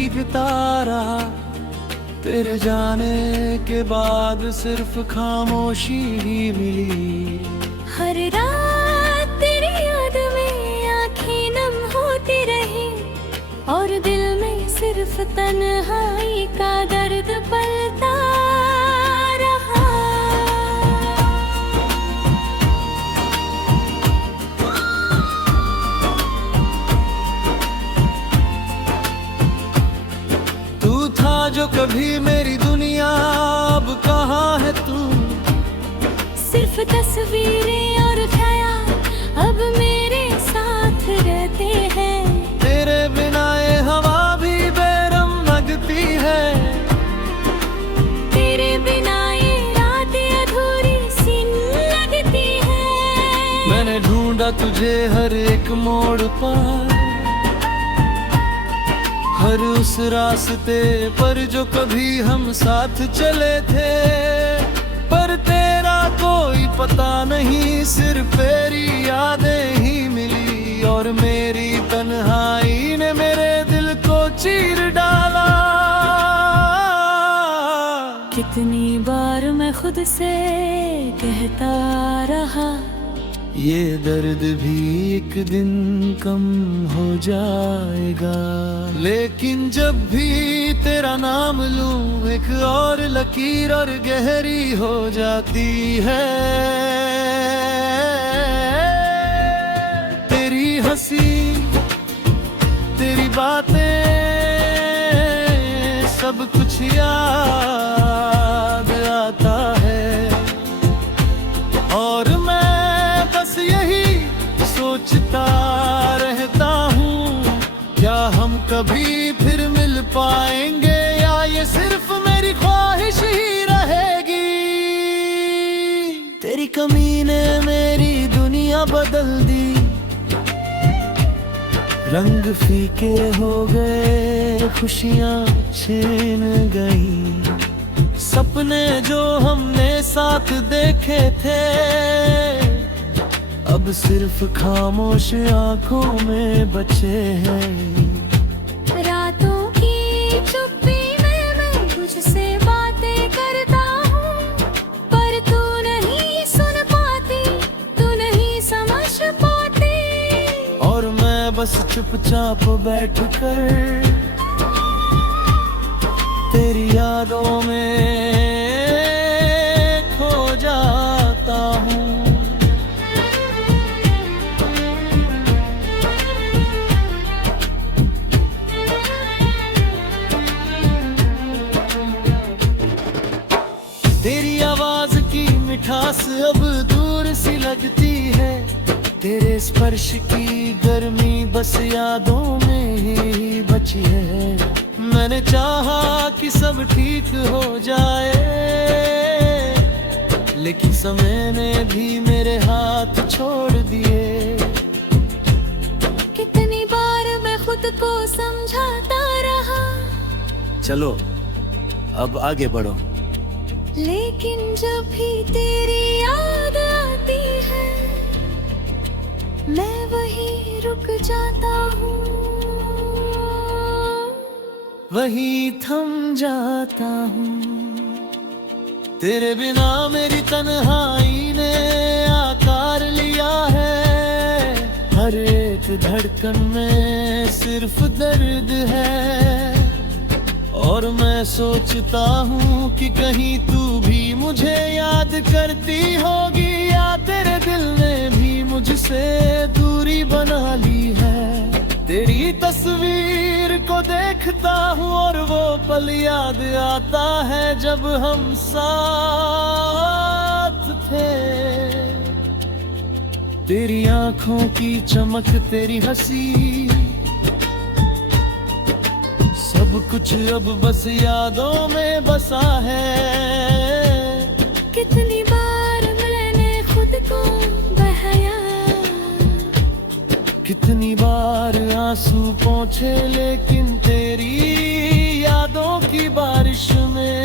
भीगता रहा। तेरे जाने के बाद सिर्फ खामोशी ही मिली। हर रात तेरी याद में आँखें नम होती रही और दिल में सिर्फ तन्हाई का दर्द पलता रहा। तू था जो कभी मेरी दुनिया, अब कहाँ है तू? सिर्फ तस्वीरें और ख्याल अब मेरे साथ रहते हैं। तेरे बिना ये हवा भी बेरम लगती है। तेरे बिना ये रातें अधूरी सी लगती है। मैंने ढूंढा तुझे हर एक मोड़ पर, हर उस रास्ते पर जो कभी हम साथ चले थे। पर तेरा कोई पता नहीं, सिर्फ तेरी यादें ही मिली और मेरी तन्हाई ने मेरे दिल को चीर डाला। कितनी बार मैं खुद से कहता रहा, ये दर्द भी एक दिन कम हो जाएगा। लेकिन जब भी तेरा नाम लूं, एक और लकीर और गहरी हो जाती है। तेरी हंसी, तेरी बातें, सब कुछ याद आता है। और मैं बस यही सोचता रहता हूँ, क्या हम कभी फिर मिल पाएंगे या ये सिर्फ मेरी ख्वाहिश ही रहेगी। तेरी कमी ने मेरी दुनिया बदल दी। रंग फीके हो गए, खुशियाँ छिन गई। सपने जो हमने साथ देखे थे, अब सिर्फ खामोश आंखों में बचे हैं। रातों की चुप्पी में मैं तुझसे बातें करता हूँ, पर तू नहीं सुन पाती, तू नहीं समझ पाती। और मैं बस चुपचाप बैठकर तेरी यादों में खो जाता हूँ। तेरी आवाज की मिठास अब दूर सी लगती है। तेरे स्पर्श की गर्मी बस यादों में ही बची है। मैंने चाहा कि सब ठीक हो जाए, लेकिन समय ने भी मेरे हाथ छोड़ दिए। कितनी बार मैं खुद को समझाता रहा, चलो अब आगे बढ़ो। लेकिन जब भी तेरी याद आती है, मैं वहीं रुक जाता हूँ, वहीं थम जाता हूँ। तेरे बिना मेरी तन्हाई ने आकार लिया है। हर एक धड़कन में सिर्फ दर्द है। और मैं सोचता हूँ कि कहीं तू भी मुझे याद करती होगी, या तेरे दिल ने भी मुझसे दूरी बना ली है। तेरी तस्वीर को देखता हूँ और वो पल याद आता है जब हम साथ थे। तेरी आंखों की चमक, तेरी हंसी, सब कुछ अब बस यादों में बसा है। कितनी बार मैंने खुद को बहाया, कितनी बार आंसू पोंछे, लेकिन तेरी यादों की बारिश में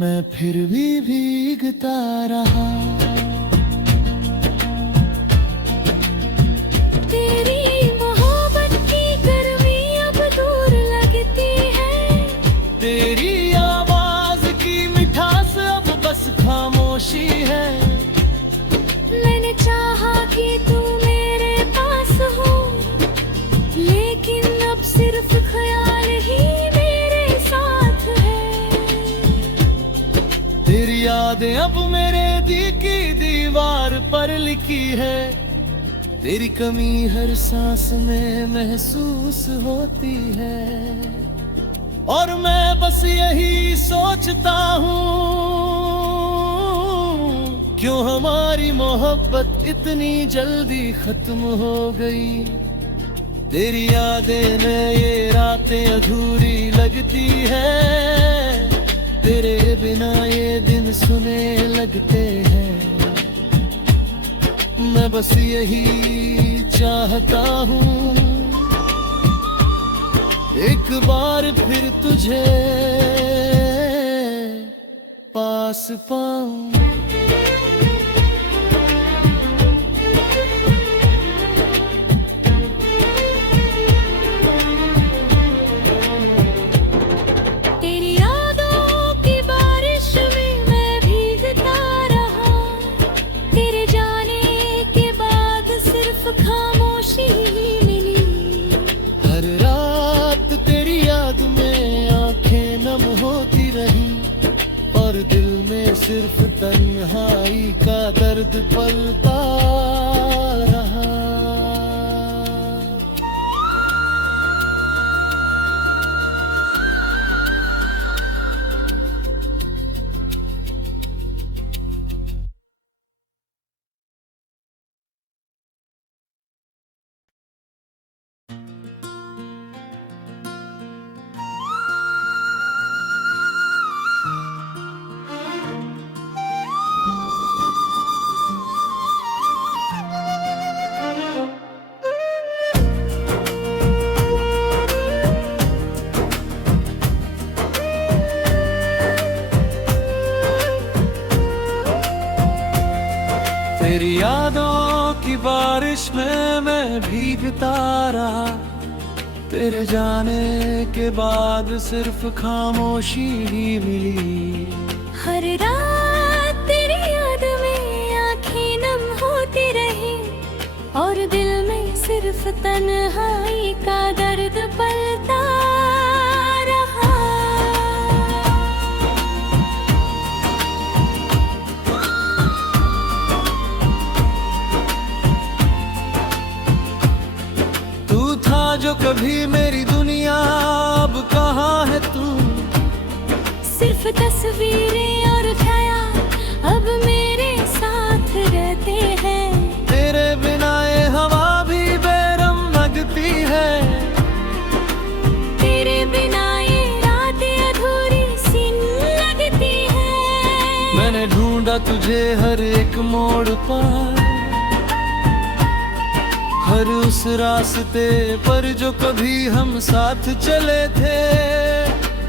मैं फिर भी भीगता रहा। तेरी मोहब्बत की गर्मी की है, तेरी कमी हर सांस में महसूस होती है। और मैं बस यही सोचता हूँ, क्यों हमारी मोहब्बत इतनी जल्दी खत्म हो गई। तेरी यादें में ये रातें अधूरी लगती है, तेरे बिना ये दिन सुने लगते हैं। मैं बस यही चाहता हूँ, एक बार फिर तुझे पास पाऊं। खामोशी मिली, हर रात तेरी याद में आंखें नम होती रही, और दिल में सिर्फ तन्हाई का दर्द पलता रहा। तेरी यादों की बारिश में मैं भीगता रहा, तेरे जाने के बाद सिर्फ खामोशी ही मिली। हर रात तेरी याद में आंखें नम होती रही, और दिल में सिर्फ तन्हाई का दर्द पलता रहा। जो कभी मेरी दुनिया, अब कहाँ है तू? सिर्फ तस्वीरें और छाया अब मेरे साथ रहते हैं। तेरे बिना ये हवा भी बेरम लगती है, तेरे बिना ये रातें अधूरी सी लगती है। मैंने ढूंढा तुझे हर एक मोड़ पर, हर उस रास्ते पर जो कभी हम साथ चले थे,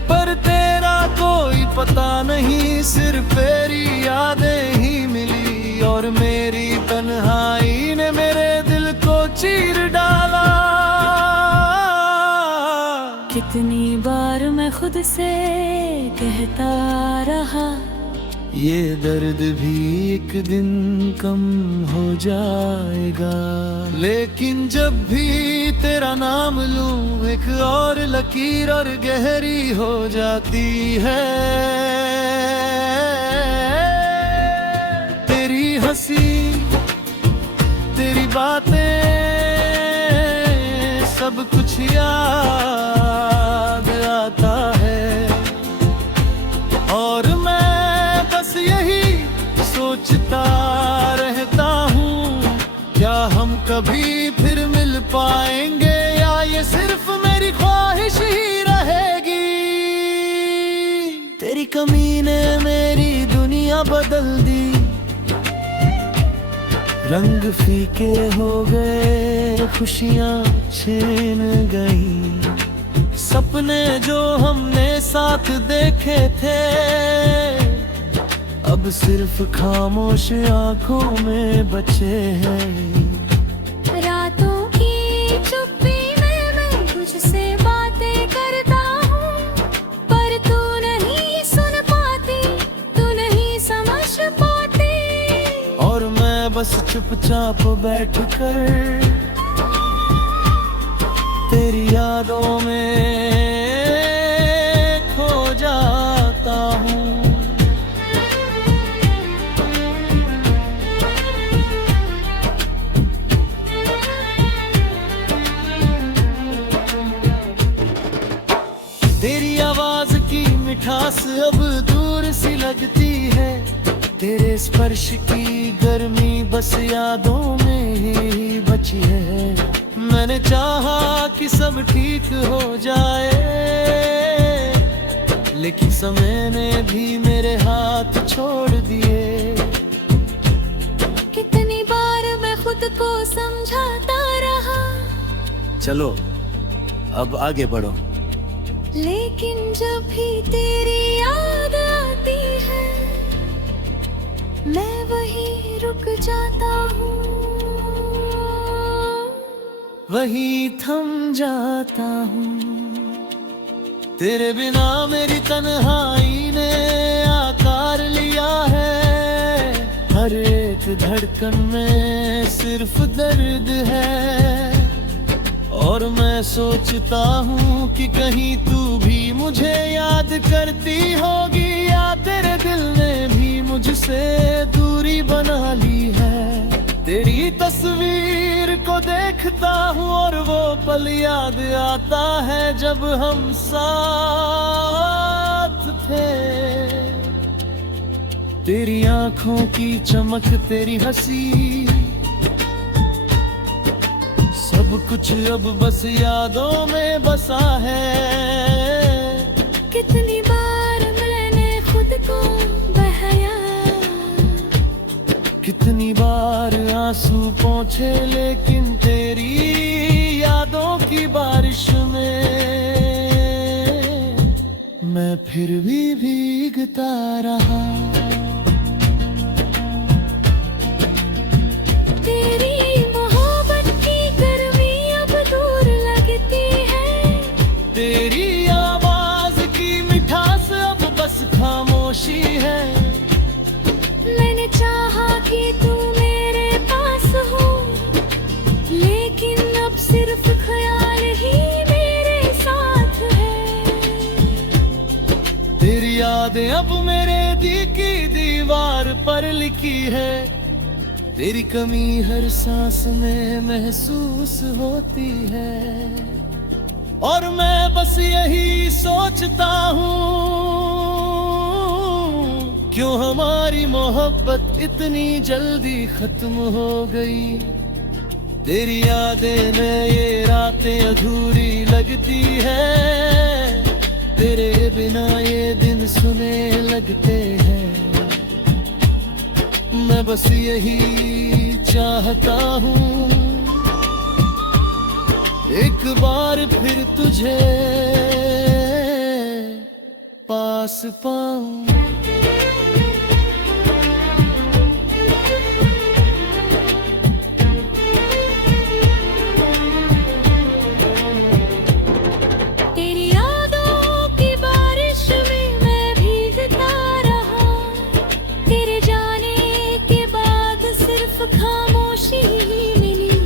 पर तेरा कोई पता नहीं, सिर्फ तेरी यादें ही मिली। और मेरी तन्हाई ने मेरे दिल को चीर डाला। कितनी बार मैं खुद से कहता रहा, ये दर्द भी एक दिन कम हो जाएगा। लेकिन जब भी तेरा नाम लूं, एक और लकीर और गहरी हो जाती है। तेरी हंसी, तेरी बातें, सब कुछ याद आता है। और सोचता रहता हूँ, क्या हम कभी फिर मिल पाएंगे, या ये सिर्फ मेरी ख्वाहिश ही रहेगी। तेरी कमी ने मेरी दुनिया बदल दी, रंग फीके हो गए, खुशियाँ छीन गई। सपने जो हमने साथ देखे थे, अब सिर्फ खामोश आंखों में बचे हैं। रातों की चुप्पी में मैं तुझसे बातें करता हूँ, पर तू नहीं सुन पाती, तू नहीं समझ पाती। और मैं बस चुपचाप बैठ कर तेरी यादों में खो जाता हूँ। मिठास अब दूर सी लगती है। तेरे स्पर्श की गर्मी बस यादों में ही बची है। मैंने चाहा कि सब ठीक हो जाए, लेकिन समय ने भी मेरे हाथ छोड़ दिए। कितनी बार मैं खुद को समझाता रहा, चलो अब आगे बढ़ो, लेकिन जब भी तेरी याद आती है मैं वहीं रुक जाता हूँ, वहीं थम जाता हूँ। तेरे बिना मेरी तन्हाई ने आकार लिया है। हर एक धड़कन में सिर्फ दर्द है, और मैं सोचता हूँ कि कहीं तू भी मुझे याद करती होगी, या तेरे दिल ने भी मुझसे दूरी बना ली है। तेरी तस्वीर को देखता हूँ और वो पल याद आता है जब हम साथ थे। तेरी आंखों की चमक, तेरी हंसी, सब कुछ अब बस यादों में बसा है। कितनी बार मैंने खुद को बहाया, कितनी बार आंसू पोंछे, लेकिन तेरी यादों की बारिश में मैं फिर भी भीगता रहा। तेरी मोहब्बत की गर्मी अब दूर लगती है। तेरी आवाज की मिठास अब बस खामोशी है। मैंने चाहा कि तू मेरे पास हो, लेकिन अब सिर्फ ख्याल ही मेरे साथ है। तेरी यादें अब मेरे दिल की दीवार पर लिखी है। तेरी कमी हर सांस में महसूस होती है, और मैं बस यही सोचता हूँ, क्यों हमारी मोहब्बत इतनी जल्दी खत्म हो गई। तेरी यादें में ये रातें अधूरी लगती है। तेरे बिना ये दिन सुने लगते हैं। मैं बस यही चाहता हूँ, एक बार फिर तुझे पास पाऊं। तेरी यादों की बारिश में मैं भीगता रहा। तेरे जाने के बाद सिर्फ खामोशी ही मिली।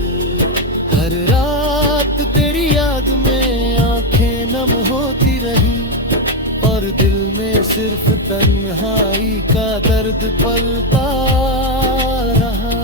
हर रात तेरी याद में आंखें नम होती रही, और दिल में सिर्फ तन्हाई का दर्द पलता रहा।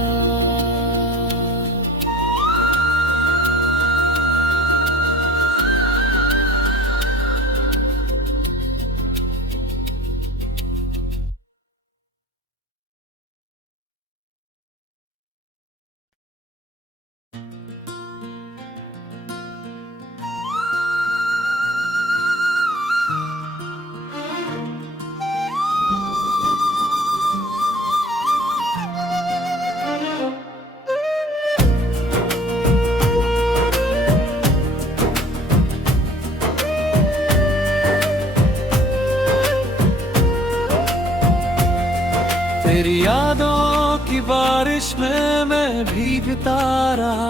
तेरी यादों की बारिश में मैं भीगता रहा।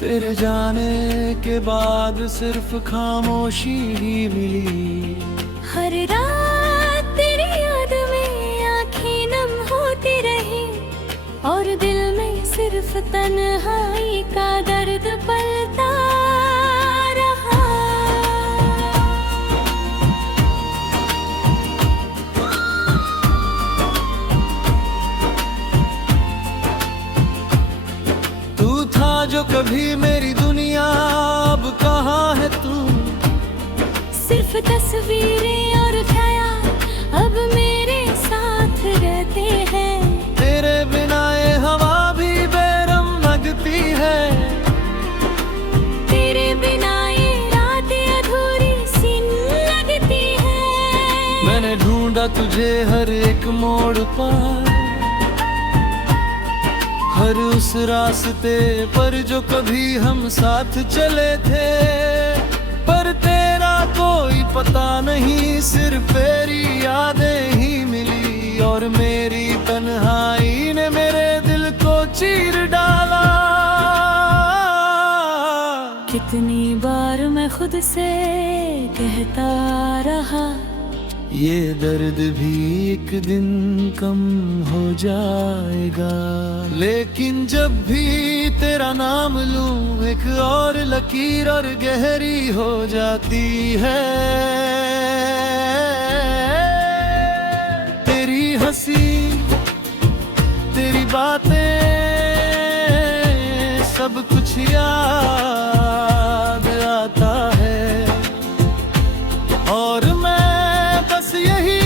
तेरे जाने के बाद सिर्फ खामोशी ही मिली। हर रात तेरी याद में आंखें नम होती रही, और दिल में सिर्फ तन्हाई का दर्द पलता रहा। तू था जो कभी मेरी दुनिया, अब कहाँ है तू? सिर्फ तस्वीरें और ढूंढा तुझे हर एक मोड़ पर, हर उस रास्ते पर जो कभी हम साथ चले थे। पर तेरा कोई पता नहीं, सिर्फ तेरी यादें ही मिली, और मेरी तन्हाई ने मेरे दिल को चीर डाला। कितनी बार मैं खुद से कहता रहा, ये दर्द भी एक दिन कम हो जाएगा। लेकिन जब भी तेरा नाम लूं, एक और लकीर और गहरी हो जाती है। तेरी हंसी, तेरी बातें, सब कुछ याद आता है, और मैं बस यही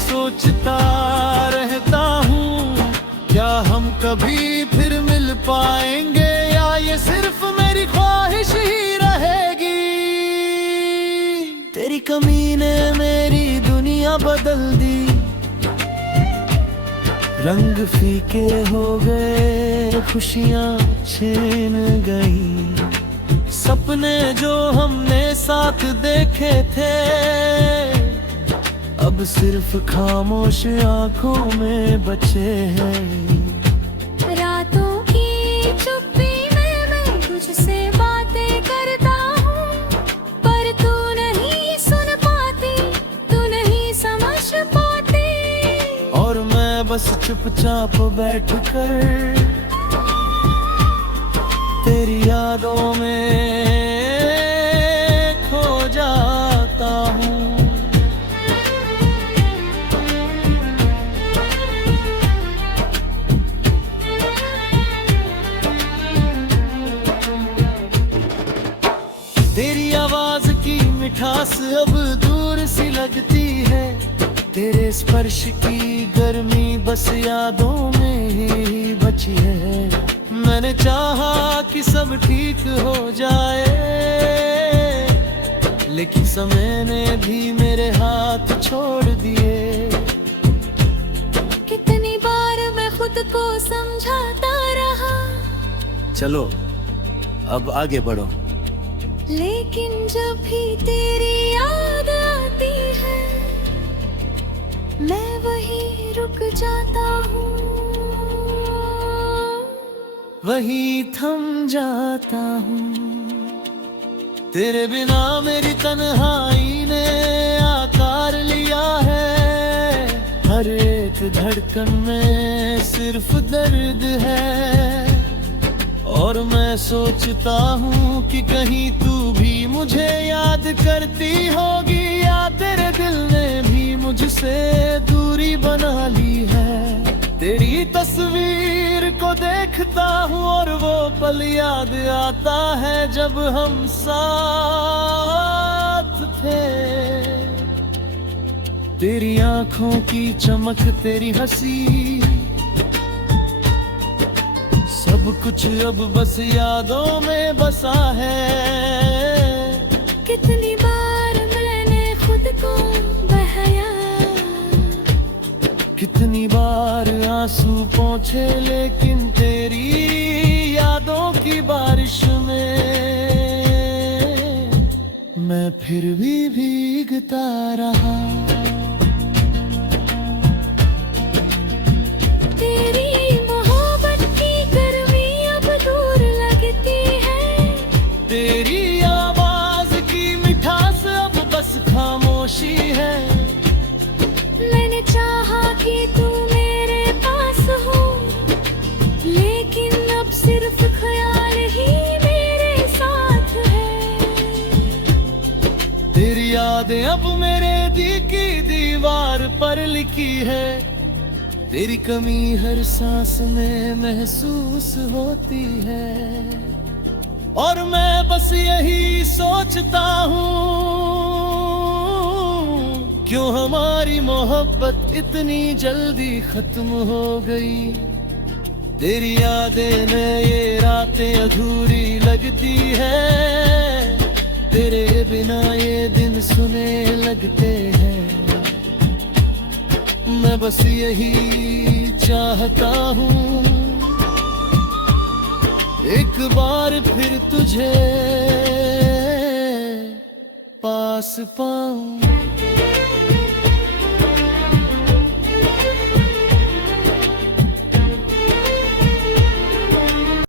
सोचता रहता हूँ, क्या हम कभी फिर मिल पाएंगे, या ये सिर्फ मेरी ख्वाहिश ही रहेगी। तेरी कमी ने मेरी दुनिया बदल दी, रंग फीके हो गए, खुशियाँ छीन गई, सपने जो हमने साथ देखे थे अब सिर्फ खामोश आंखों में बचे हैं। रातों की चुप्पी में मैं तुझसे बातें करता हूँ, पर तू नहीं सुन पाती, तू नहीं समझ पाती, और मैं बस चुपचाप बैठकर तेरी यादों में खो जाता हूँ। तेरी आवाज की मिठास अब दूर सी लगती है, तेरे स्पर्श की गर्मी बस यादों में ही बची है। मैंने चाहा कि सब ठीक हो जाए, लेकिन समय ने भी मेरे हाथ छोड़ दिए। कितनी बार मैं खुद को समझाता रहा, चलो अब आगे बढ़ो, लेकिन जब भी तेरी याद आती है, मैं वहीं रुक जाता हूँ, वहीं थम जाता हूँ। तेरे बिना मेरी तन्हाई ने आकार लिया है, हर एक धड़कन में सिर्फ दर्द है, और मैं सोचता हूँ कि कहीं तू भी मुझे याद करती होगी, या तेरे दिल ने भी मुझसे दूरी बना ली है। तेरी तस्वीर को देखता हूँ और वो पल याद आता है जब हम साथ थे। तेरी आंखों की चमक, तेरी हंसी, सब कुछ अब बस यादों में बसा है। कितनी बार मैंने खुद को बहाया, कितनी बार आंसू पोंछे, लेकिन तेरी यादों की बारिश में मैं फिर भी भीगता रहा। तेरी मोहब्बत की गर्मी अब दूर लगती है, तेरी आवाज की मिठास अब बस खामोशी है। मैंने चाहा कि तू मेरे पास हो, लेकिन अब सिर्फ ख्याल ही मेरे साथ है। तेरी यादें अब मेरे दिल की दीवार पर लिखी है, तेरी कमी हर सांस में महसूस होती है, और मैं बस यही सोचता हूँ, क्यों हमारी मोहब्बत इतनी जल्दी खत्म हो गई। तेरी यादें में ये रातें अधूरी लगती है, तेरे बिना ये दिन सुने लगते हैं। मैं बस यही चाहता हूँ, एक बार फिर तुझे पास पाऊं।